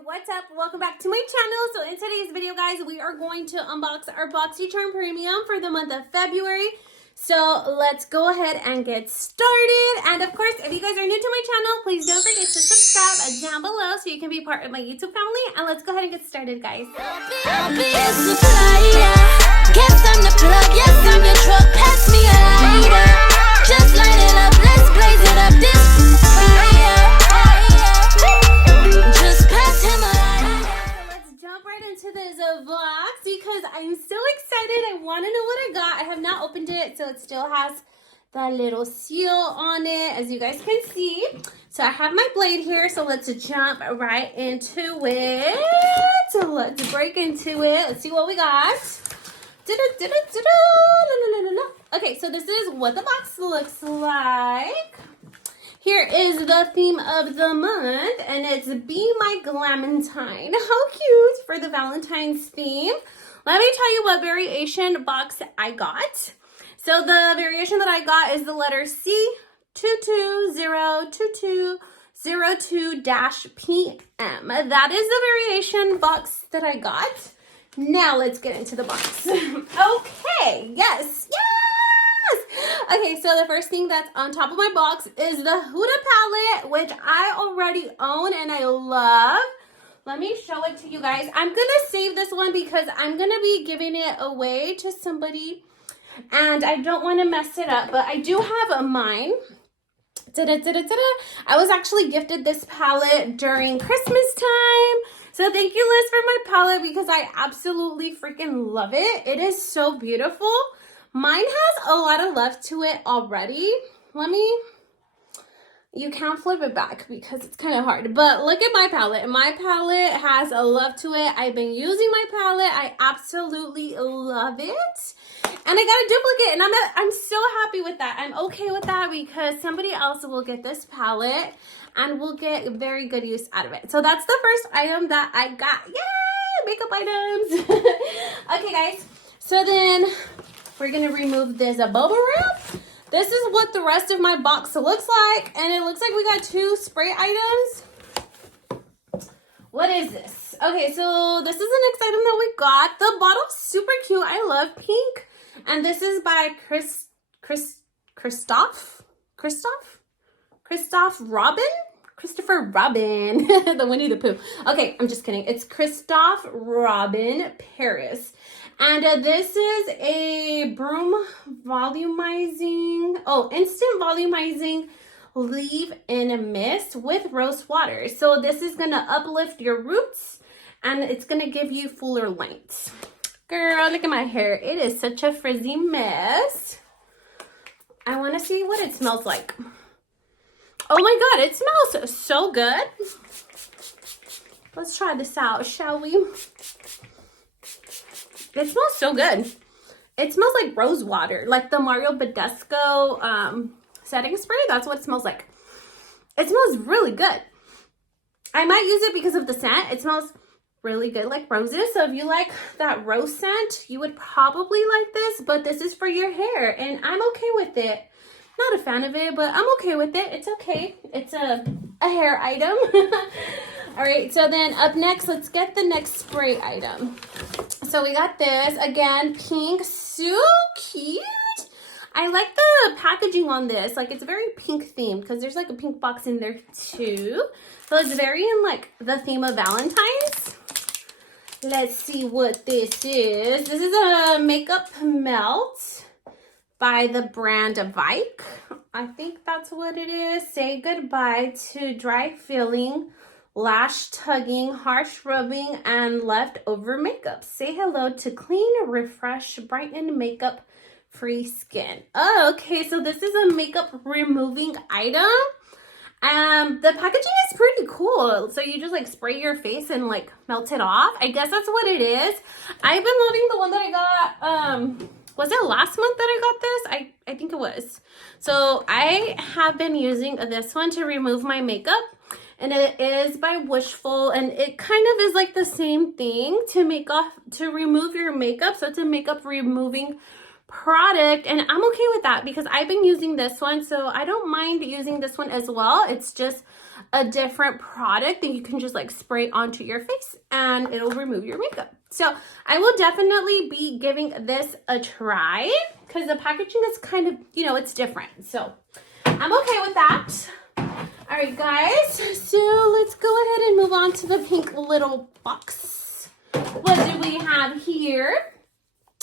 what's up? Welcome back to my channel. So in today's video, guys, we are going to unbox our Boxycharm Premium for the month of February. So let's go ahead and get started. And of course, if you guys are new to my channel, please don't forget to subscribe down below so you can be part of my YouTube family. And let's go ahead and get started, guys. I'll be a supplier. Guess I'm the plug, yes I'm the truck. Pass me a lighter. Just light it up, let's blaze it up. This fire. Just pass him a lighter. Let's jump right into this box because I'm so excited. I want to know what I got. I have not opened it, so it still has the little seal on it, as you guys can see. So I have my blade here, so let's jump right into it. So let's break into it. Let's see what we got. Okay, so this is what the box looks like. Here is the theme of the month, and it's Be My Glamentine. How cute for the Valentine's theme. Let me tell you what variation box I got. So the variation that I got is the letter C 2202202-PM. That is the variation box that I got. Now let's get into the box. Okay, yes. Okay, so the first thing that's on top of my box is the Huda palette, which I already own and I love. Let me show it to you guys. I'm gonna save this one because I'm gonna be giving it away to somebody and I don't want to mess it up, but I do have mine. I was actually gifted this palette during Christmas time. So thank you, Liz, for my palette because I absolutely freaking love it. It is so beautiful. Mine has a lot of love to it already. You can't flip it back because it's kind of hard. But look at my palette. My palette has a love to it. I've been using my palette. I absolutely love it. And I got a duplicate and I'm so happy with that. I'm okay with that because somebody else will get this palette and will get very good use out of it. So that's the first item that I got. Yay! Makeup items. Okay, guys. So then we're going to remove this bubble wrap. This is what the rest of my box looks like. And it looks like we got two spray items. What is this? Okay, so this is the next item that we got. The bottle's super cute. I love pink. And this is by Christopher Robin. The Winnie the Pooh. Okay, I'm just kidding. It's Christophe Robin Paris. And this is a broom volumizing, instant volumizing leave-in mist with rose water. So this is going to uplift your roots and it's going to give you fuller length. Girl, look at my hair. It is such a frizzy mess. I want to see what it smells like. Oh my God, it smells so good. Let's try this out, shall we? It smells so good. It smells like rose water, like the Mario Badescu setting spray. That's what it smells like. It smells really good. I might use it because of the scent. It smells really good like roses. So if you like that rose scent, you would probably like this, but this is for your hair and I'm okay with it. Not a fan of it, but I'm okay with it. It's okay. It's a hair item. All right, so then up next, let's get the next spray item. So we got this, again, pink, so cute. I like the packaging on this. Like, it's very pink themed because there's like a pink box in there too. So it's very in like the theme of Valentine's. Let's see what this is. This is a makeup melt by the brand Vike. I think that's what it is. Say goodbye to dry filling, lash tugging, harsh rubbing, and leftover makeup. Say hello to clean, refresh, brighten, makeup-free skin. Oh, okay, so this is a makeup removing item. The packaging is pretty cool. So you just like spray your face and like melt it off. I guess that's what it is. I've been loving the one that I got, was it last month that I got this? I think it was. So I have been using this one to remove my makeup. And it is by Wishful, and it kind of is like the same thing to remove your makeup. So it's a makeup removing product, and I'm okay with that because I've been using this one, so I don't mind using this one as well. It's just a different product that you can just like spray onto your face and it'll remove your makeup. So I will definitely be giving this a try because the packaging is kind of, you know, it's different. So I'm okay with that. All right, guys, so let's go ahead and move on to the pink little box. What do we have here?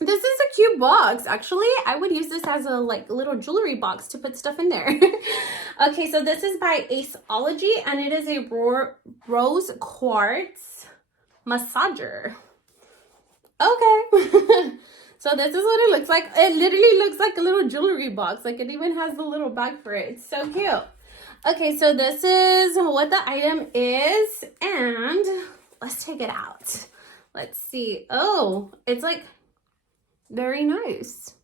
This is a cute box. Actually, I would use this as a like little jewelry box to put stuff in there. Okay, so this is by Eyeshadow and it is a rose quartz massager. Okay. So this is what it looks like. It literally looks like a little jewelry box. Like it even has the little bag for it. It's so cute. Okay, so this is what the item is. And let's take it out. Let's see. Oh, it's like very nice.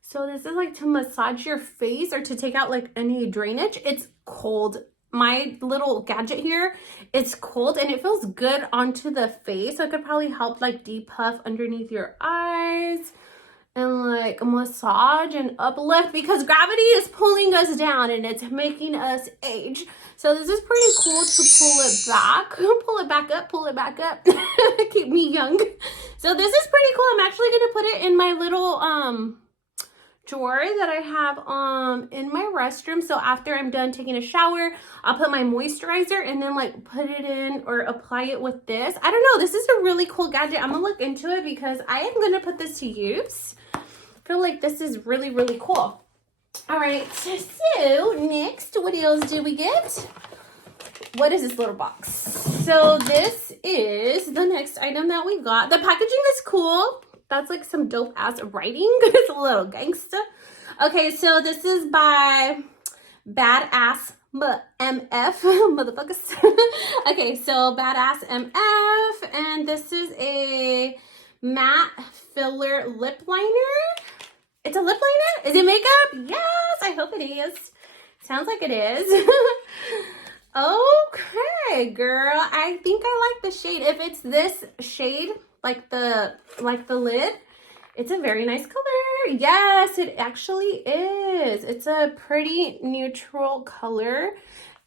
So this is like to massage your face or to take out like any drainage. It's cold. My little gadget here, it's cold and it feels good onto the face. So it could probably help like depuff underneath your eyes and like massage and uplift because gravity is pulling us down and it's making us age. So this is pretty cool to pull it back. Pull it back up, pull it back up. Keep me young. So this is pretty cool. I'm actually going to put it in my little drawer that I have in my restroom. So after I'm done taking a shower, I'll put my moisturizer and then like put it in or apply it with this. I don't know. This is a really cool gadget. I'm going to look into it because I am going to put this to use. I feel like this is really, really cool. All right. So next, what else do we get? What is this little box? So this is the next item that we got. The packaging is cool. That's like some dope ass writing. It's a little gangsta. Okay, so this is by Badass MF, motherfuckers. Okay, so Badass MF, and this is a matte filler lip liner. It's a lip liner? Is it makeup? Yes, I hope it is. Sounds like it is. Okay, girl. I think I like the shade. If it's this shade, like the lid, it's a very nice color. Yes, it actually is. It's a pretty neutral color.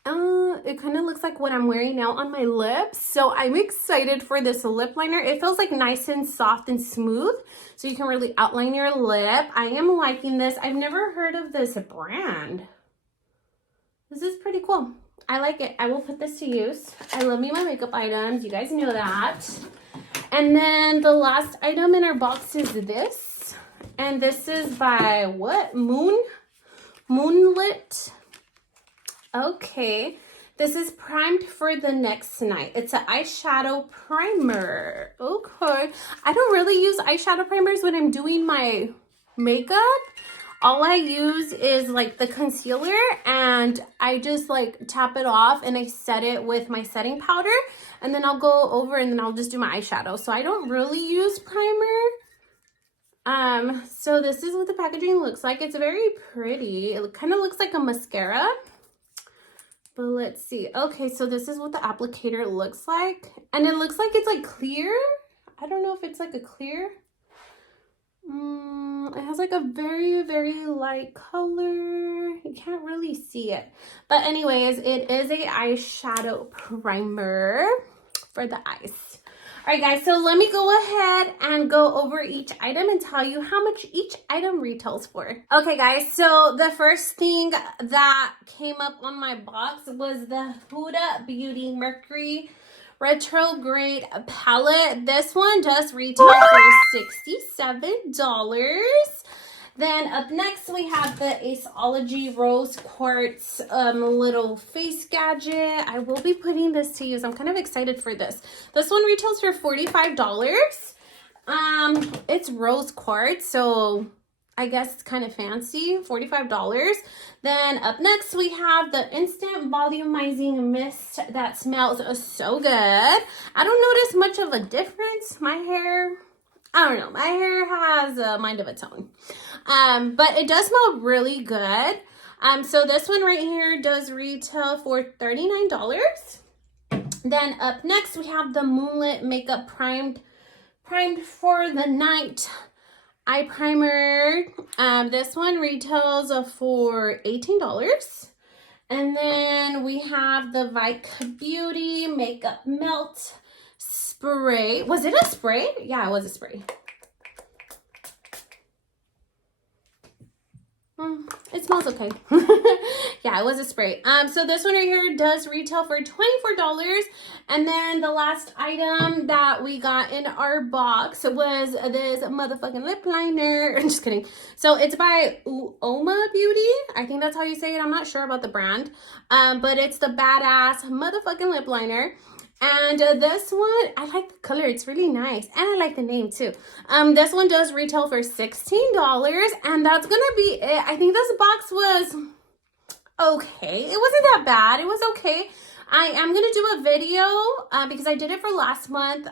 It kind of looks like what I'm wearing now on my lips. So I'm excited for this lip liner. It feels like nice and soft and smooth. So you can really outline your lip. I am liking this. I've never heard of this brand. This is pretty cool. I like it. I will put this to use. I love me my makeup items. You guys know that. And then the last item in our box is this. And this is by what? Moonlit. Okay. This is primed for the next night. It's an eyeshadow primer. Okay. I don't really use eyeshadow primers when I'm doing my makeup. All I use is like the concealer and I just like tap it off and I set it with my setting powder and then I'll go over and then I'll just do my eyeshadow. So I don't really use primer. So this is what the packaging looks like. It's very pretty. It kind of looks like a mascara. But let's see. Okay, so this is what the applicator looks like. And it looks like it's like clear. I don't know if it's like a clear. It has like a very, very light color. You can't really see it. But anyways, it is a eyeshadow primer for the eyes. All right, guys, so let me go ahead and go over each item and tell you how much each item retails for. Okay, guys, so the first thing that came up on my box was the Huda Beauty Mercury Retrograde palette. This one does retail for $67. Then up next we have the Eyeshadow Rose Quartz little face gadget. I will be putting this to use. I'm kind of excited for this. This one retails for $45. It's rose quartz, so I guess it's kind of fancy, $45. Then up next we have the Instant Volumizing Mist that smells so good. I don't notice much of a difference. My hair, I don't know. My hair has a mind of its own. But it does smell really good. So this one right here does retail for $39. Then up next we have the Moonlit Makeup Primed for the Night eye primer. This one retails for $18. And then we have the Vike Beauty Makeup Melt Spray. Was it a spray? Yeah, it was a spray. It smells okay. Yeah, it was a spray. So this one right here does retail for $24. And then the last item that we got in our box was this motherfucking lip liner. I'm just kidding. So it's by Oma Beauty. I think that's how you say it. I'm not sure about the brand. But it's the Badass motherfucking lip liner. And this one, I like the color. It's really nice. And I like the name too. This one does retail for $16. And that's going to be it. I think this box was okay. It wasn't that bad. It was okay. I am going to do a video because I did it for last month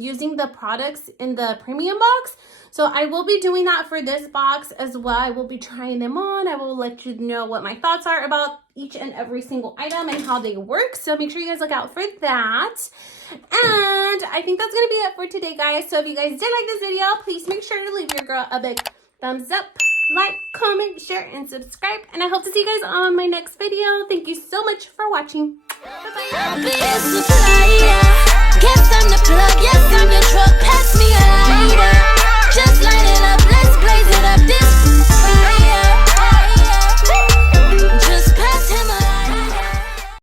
using the products in the premium box. So I will be doing that for this box as well. I will be trying them on. I will let you know what my thoughts are about each and every single item and how they work. So make sure you guys look out for that. And I think that's going to be it for today, guys. So if you guys did like this video, please make sure to leave your girl a big thumbs up, like, comment, share, and subscribe. And I hope to see you guys on my next video. Thank you so much for watching. Bye-bye.